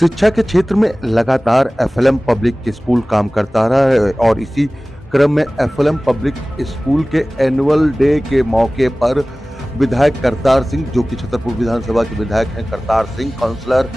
शिक्षा के क्षेत्र में लगातार एफएलएम पब्लिक स्कूल काम करता रहा है और इसी क्रम में एफएलएम पब्लिक स्कूल के एनुअल डे के मौके पर विधायक करतार सिंह, जो कि छतरपुर विधानसभा के विधायक हैं, करतार सिंह, काउंसलर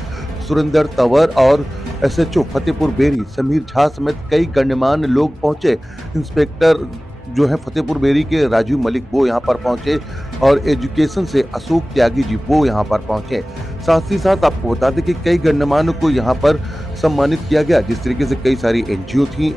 सुरेंद्र तंवर और एसएचओ फतेहपुर बेरी समीर झा समेत कई गणमान्य लोग पहुंचे। इंस्पेक्टर जो है फतेहपुर बेरी के राजीव मलिक वो यहाँ पर पहुंचे और एजुकेशन से अशोक त्यागी जी वो यहाँ पर पहुंचे। साथ ही साथ आपको बता दें कि कई गणमान्य को यहाँ पर सम्मानित किया गया। जिस तरीके से कई सारी एनजीओ थी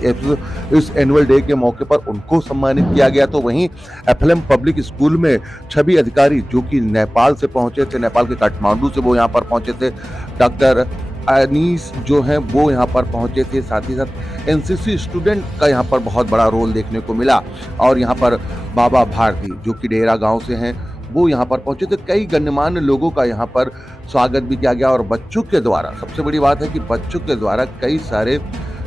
इस एनुअल डे के मौके पर उनको सम्मानित किया गया, तो वहीं एफएलएम पब्लिक स्कूल में छवि अधिकारी जो कि नेपाल से पहुंचे थे, नेपाल के काठमांडू से वो यहाँ पर पहुंचे थे। डॉक्टर अनीस जो हैं वो यहाँ पर पहुंचे थे। साथ ही साथ एनसीसी स्टूडेंट का यहाँ पर बहुत बड़ा रोल देखने को मिला और यहाँ पर बाबा भारती जो कि डेरा गांव से हैं वो यहाँ पर पहुंचे थे। कई गणमान्य लोगों का यहाँ पर स्वागत भी किया गया और बच्चों के द्वारा, सबसे बड़ी बात है कि बच्चों के द्वारा कई सारे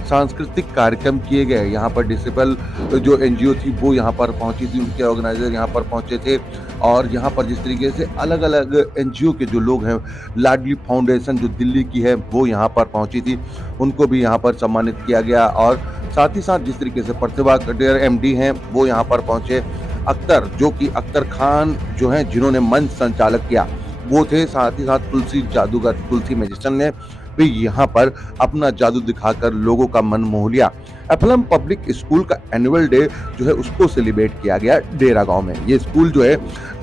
सांस्कृतिक कार्यक्रम किए गए। यहाँ पर डिसेबल जो एनजीओ थी वो यहाँ पर पहुंची थी, उनके ऑर्गेनाइजर यहाँ पर पहुंचे थे और यहाँ पर जिस तरीके से अलग अलग एनजीओ के जो लोग हैं, लाडली फाउंडेशन जो दिल्ली की है वो यहाँ पर पहुंची थी, उनको भी यहाँ पर सम्मानित किया गया। और साथ ही साथ जिस तरीके से प्रतिभा कटेर एमडी हैं वो यहाँ पर पहुंचे। अख्तर जो कि अख्तर खान जो हैं जिन्होंने मंच संचालक किया वो थे। साथ ही साथ तुलसी जादूगर तुलसी मैजिशियन ने भी यहाँ पर अपना जादू दिखाकर लोगों का मन मोह लिया। एफएलएम पब्लिक स्कूल का एनुअल डे जो है उसको सेलिब्रेट किया गया डेरा गांव में। ये स्कूल जो है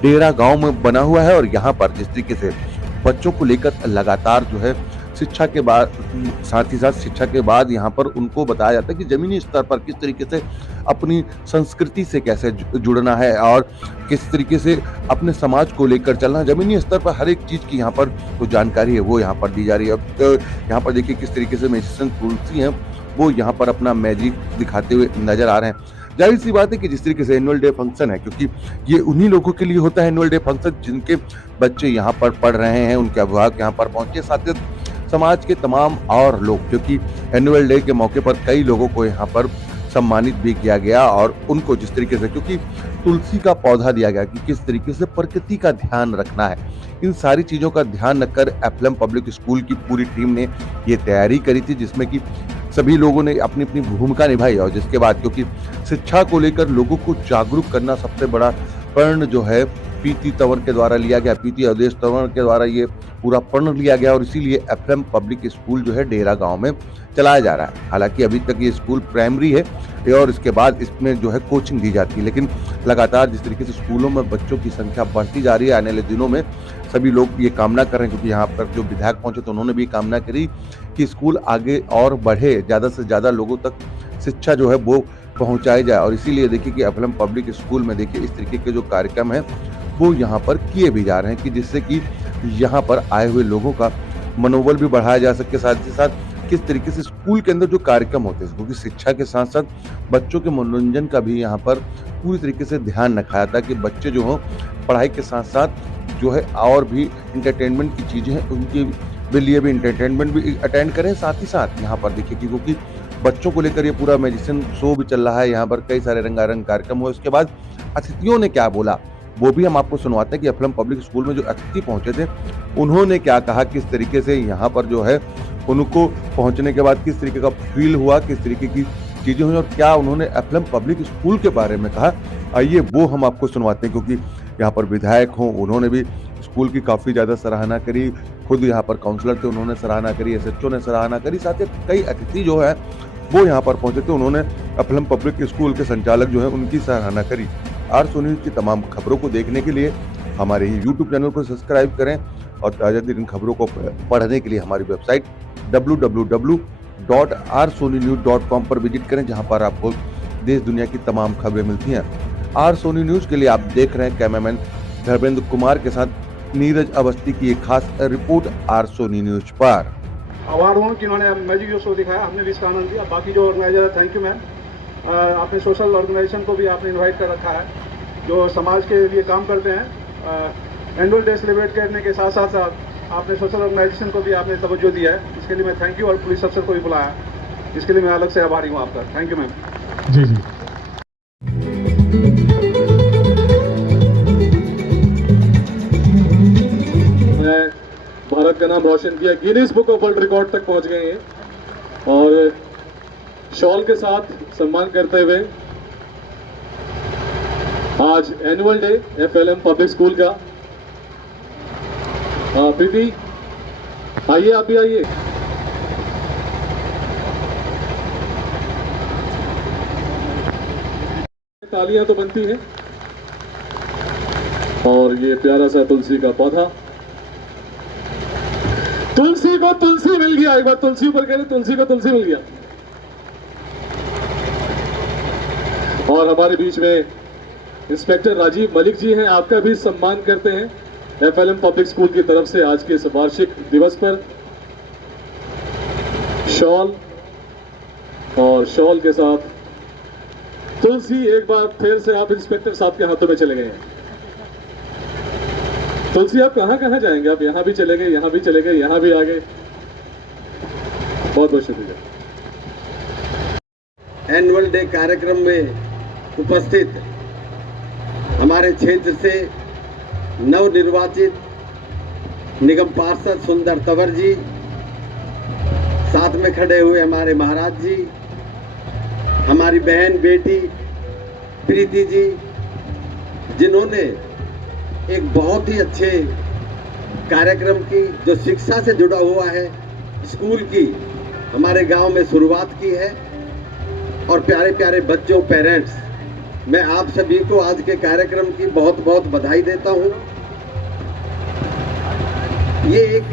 डेरा गांव में बना हुआ है और यहाँ पर जिस तरीके से बच्चों को लेकर लगातार जो है शिक्षा के बाद, साथ ही साथ शिक्षा के बाद यहाँ पर उनको बताया जाता है कि जमीनी स्तर पर किस तरीके से अपनी संस्कृति से कैसे जुड़ना है और किस तरीके से अपने समाज को लेकर चलना। जमीनी स्तर पर हर एक चीज़ की यहाँ पर जो जानकारी है वो यहाँ पर दी जा रही है। अब तो यहाँ पर देखिए किस तरीके से मैजिशियन तुलसी हैं वो यहाँ पर अपना मैजिक दिखाते हुए नजर आ रहे हैं। जाहिर सी बात है कि जिस तरीके से एनुअल डे फंक्शन है, क्योंकि ये उन्हीं लोगों के लिए होता है एनुअल डे फंक्शन जिनके बच्चे यहाँ पर पढ़ रहे हैं, उनके अभिभावक यहाँ पर पहुंचे, साथ ही समाज के तमाम और लोग, क्योंकि एनुअल डे के मौके पर कई लोगों को यहाँ पर सम्मानित भी किया गया और उनको जिस तरीके से, क्योंकि तुलसी का पौधा दिया गया कि किस तरीके से प्रकृति का ध्यान रखना है, इन सारी चीज़ों का ध्यान रखकर एफएलएम पब्लिक स्कूल की पूरी टीम ने ये तैयारी करी थी, जिसमें कि सभी लोगों ने अपनी अपनी भूमिका निभाई। और जिसके बाद क्योंकि शिक्षा को लेकर लोगों को जागरूक करना सबसे बड़ा पर्ण जो है पीटी तंवर के द्वारा लिया गया, पीटी अवधेश तंवर के द्वारा ये पूरा पर्ण लिया गया और इसीलिए एफएलएम पब्लिक स्कूल जो है डेरा गांव में चलाया जा रहा है। हालांकि अभी तक ये स्कूल प्राइमरी है और इसके बाद इसमें जो है कोचिंग दी जाती है, लेकिन लगातार जिस तरीके से स्कूलों में बच्चों की संख्या बढ़ती जा रही है, आने वाले दिनों में सभी लोग ये कामना कर रहे हैं, क्योंकि यहाँ पर जो विधायक पहुंचे तो उन्होंने भी कामना करी कि स्कूल आगे और बढ़े, ज़्यादा से ज़्यादा लोगों तक शिक्षा जो है वो पहुँचाई जाए। और इसीलिए देखिए कि एफएलएम पब्लिक स्कूल में देखिए इस तरीके के जो कार्यक्रम है वो यहाँ पर किए भी जा रहे हैं कि जिससे कि यहाँ पर आए हुए लोगों का मनोबल भी बढ़ाया जा सके। साथ ही साथ किस तरीके से स्कूल के अंदर जो कार्यक्रम होते हैं, क्योंकि शिक्षा के साथ साथ बच्चों के मनोरंजन का भी यहाँ पर पूरी तरीके से ध्यान रखा जाता है कि बच्चे जो हों पढ़ाई के साथ साथ जो है और भी इंटरटेनमेंट की चीज़ें हैं उनके लिए भी इंटरटेनमेंट भी अटेंड करें। साथ ही साथ यहाँ पर देखिए कि क्योंकि बच्चों को लेकर ये पूरा मैजिशियन शो भी चल रहा है, यहाँ पर कई सारे रंगारंग कार्यक्रम हुए। उसके बाद अतिथियों ने क्या बोला वो भी हम आपको सुनवाते हैं कि एफएलएम पब्लिक स्कूल में जो अतिथि पहुंचे थे उन्होंने क्या कहा, किस तरीके से यहाँ पर जो है उनको पहुंचने के बाद किस तरीके का फील हुआ, किस तरीके की चीज़ें हुई और क्या उन्होंने एफएलएम पब्लिक स्कूल के बारे में कहा। आइए वो हम आपको सुनवाते हैं, क्योंकि यहाँ पर विधायक हों उन्होंने भी स्कूल की काफ़ी ज़्यादा सराहना करी, खुद यहाँ पर काउंसलर थे उन्होंने सराहना करी, एसएचओ ने सराहना करी, साथ ही कई अतिथि जो है वो यहाँ पर पहुंचे थे, उन्होंने एफएलएम पब्लिक स्कूल के संचालक जो है उनकी सराहना करी। आर सोनी न्यूज़ की तमाम खबरों को देखने के लिए हमारे यूट्यूब चैनल को सब्सक्राइब करें और ताज़ा तरीन खबरों को पढ़ने के लिए हमारी वेबसाइट www.rsonynews.com पर विजिट करें, जहां पर आपको देश दुनिया की तमाम खबरें मिलती हैं। आर सोनी न्यूज़ के लिए आप देख रहे हैं कैमरामैन धर्मेंद्र कुमार के साथ नीरज अवस्थी की एक खास रिपोर्ट आर सोनी न्यूज़ पर। आभार हूँ कि उन्होंने मैजिक जो शो दिखाया, हमने भी इसका आनंद लिया। बाकी जो ऑर्गेनाइजर है, थैंक यू मैम। आपने सोशल ऑर्गेनाइजेशन को भी आपने इनवाइट कर रखा है जो समाज के लिए काम करते हैं। एनुअल डे सेलिब्रेट करने के साथ साथ आपने सोशल ऑर्गेनाइजेशन को भी आपने तवज्जो दिया है, इसके लिए मैं थैंक यू। और पुलिस अफसर को भी बुलाया, इसके लिए मैं अलग से आभारी हूँ आपका। Thank you ma'am. जी जी। मैं भारत का नाम रोशन किया, Guinness Book of World Record तक पहुंच गए हैं। और शॉल के साथ सम्मान करते हुए आज एनुअल डे एफएलएम पब्लिक स्कूल का। प्रीति आइए, आप भी आइए। तालियां तो बनती हैं। और ये प्यारा सा तुलसी का पौधा, तुलसी को तुलसी मिल गया। एक बार तुलसी ऊपर करें, तुलसी को तुलसी मिल गया। और हमारे बीच में इंस्पेक्टर राजीव मलिक जी हैं, आपका भी सम्मान करते हैं एफएलएम पब्लिक स्कूल की तरफ से आज के इस वार्षिक दिवस पर। शॉल और शॉल के साथ तुलसी, एक बार फिर से आप इंस्पेक्टर साहब के हाथों में चले गए हैं। तुलसी आप कहां कहां जाएंगे? आप यहां भी चले गए, यहां भी चले गए, यहां भी आ गए। बहुत बहुत शुक्रिया। एनुअल डे कार्यक्रम में उपस्थित हमारे क्षेत्र से नवनिर्वाचित निगम पार्षद सुंदर तंवर जी, साथ में खड़े हुए हमारे महाराज जी, हमारी बहन बेटी प्रीति जी, जिन्होंने एक बहुत ही अच्छे कार्यक्रम की, जो शिक्षा से जुड़ा हुआ है, स्कूल की हमारे गांव में शुरुआत की है। और प्यारे प्यारे बच्चों, पेरेंट्स, मैं आप सभी को आज के कार्यक्रम की बहुत बहुत बधाई देता हूं। ये एक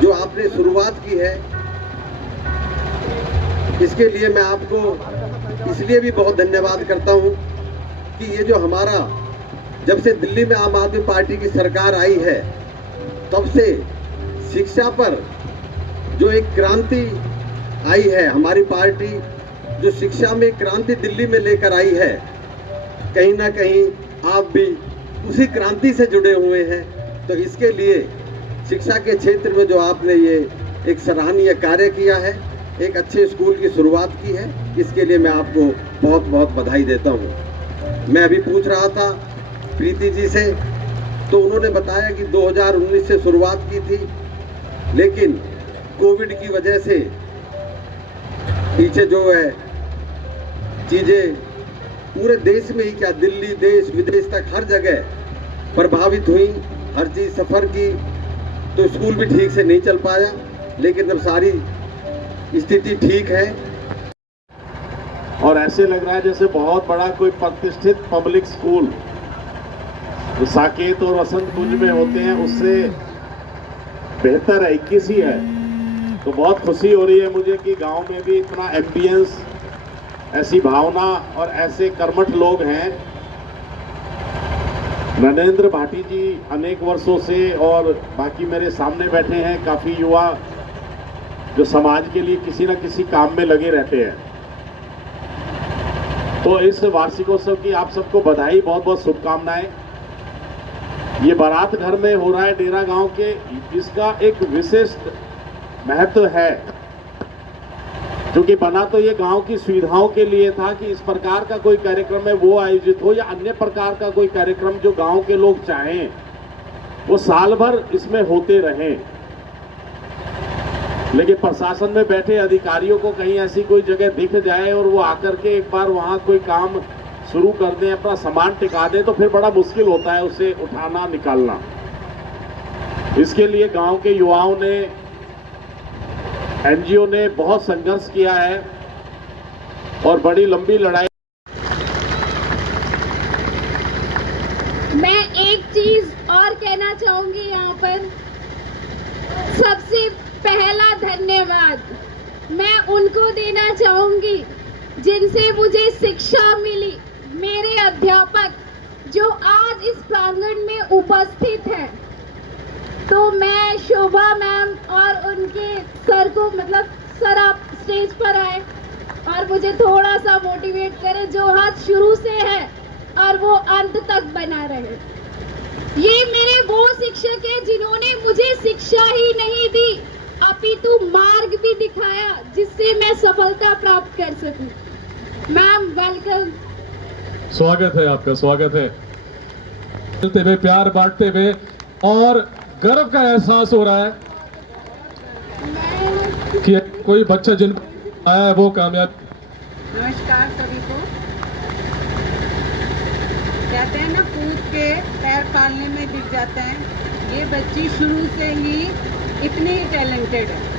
जो आपने शुरुआत की है, इसके लिए मैं आपको इसलिए भी बहुत धन्यवाद करता हूं कि ये जो हमारा, जब से दिल्ली में आम आदमी पार्टी की सरकार आई है, तब से शिक्षा पर जो एक क्रांति आई है, हमारी पार्टी जो शिक्षा में क्रांति दिल्ली में लेकर आई है, कहीं ना कहीं आप भी उसी क्रांति से जुड़े हुए हैं। तो इसके लिए शिक्षा के क्षेत्र में जो आपने ये एक सराहनीय कार्य किया है, एक अच्छे स्कूल की शुरुआत की है, इसके लिए मैं आपको बहुत बहुत बधाई देता हूँ। मैं अभी पूछ रहा था प्रीति जी से, तो उन्होंने बताया कि 2019 से शुरुआत की थी, लेकिन कोविड की वजह से पीछे जो है चीज़ें पूरे देश में ही क्या, दिल्ली, देश विदेश तक हर जगह प्रभावित हुई, हर चीज़ सफ़र की, तो स्कूल भी ठीक से नहीं चल पाया। लेकिन अब सारी स्थिति ठीक है और ऐसे लग रहा है जैसे बहुत बड़ा कोई प्रतिष्ठित पब्लिक स्कूल जो साकेत और वसंत कुंज में होते हैं उससे बेहतर है, 21 ही है। तो बहुत खुशी हो रही है मुझे कि गांव में भी इतना एम्बियंस, ऐसी भावना और ऐसे कर्मठ लोग हैं। नरेंद्र भाटी जी अनेक वर्षों से, और बाकी मेरे सामने बैठे हैं काफ़ी युवा जो समाज के लिए किसी न किसी काम में लगे रहते हैं। तो इस वार्षिकोत्सव की आप सबको बधाई, बहुत बहुत शुभकामनाएं। ये बारात घर में हो रहा है डेरा गांव के, इसका एक विशेष महत्व है, क्योंकि बना तो ये गांव की सुविधाओं के लिए था कि इस प्रकार का कोई कार्यक्रम है वो आयोजित हो, या अन्य प्रकार का कोई कार्यक्रम जो गांव के लोग चाहें वो साल भर इसमें होते रहें। लेकिन प्रशासन में बैठे अधिकारियों को कहीं ऐसी कोई जगह दिख जाए और वो आकर के एक बार वहां कोई काम शुरू कर दें, अपना सामान टिका दें, तो फिर बड़ा मुश्किल होता है उसे उठाना निकालना। इसके लिए गांव के युवाओं ने, एनजीओ ने बहुत संघर्ष किया है और बड़ी लंबी लड़ाई। मैं एक चीज और कहना चाहूंगी यहाँ पर, सबसे पहला धन्यवाद मैं उनको देना चाहूंगी जिनसे मुझे शिक्षा मिली, मेरे अध्यापक जो आज इस प्रांगण में उपस्थित हैं। तो मैं शोभा मैम और उनके सर को, मतलब सर आप स्टेज पर आए और मुझे थोड़ा सा मोटिवेट करें, जो हाथ शुरू से है और वो अंत तक बना रहे। ये मेरे वो शिक्षक हैं जिन्होंने मुझे शिक्षा ही नहीं दी अपितु मार्ग भी दिखाया जिससे मैं सफलता प्राप्त कर सकूं। Ma'am welcome. स्वागत है आपका, स्वागत है। मिलते हुए, प्यार बांटते हुए और गर्व का एहसास हो रहा है कि कोई बच्चा जिन आया है वो कामयाब। नमस्कार सभी को। कहते हैं ना, कूद के पैर पालने में दिख जाते हैं। ये बच्ची शुरू से ही इतनी टैलेंटेड है।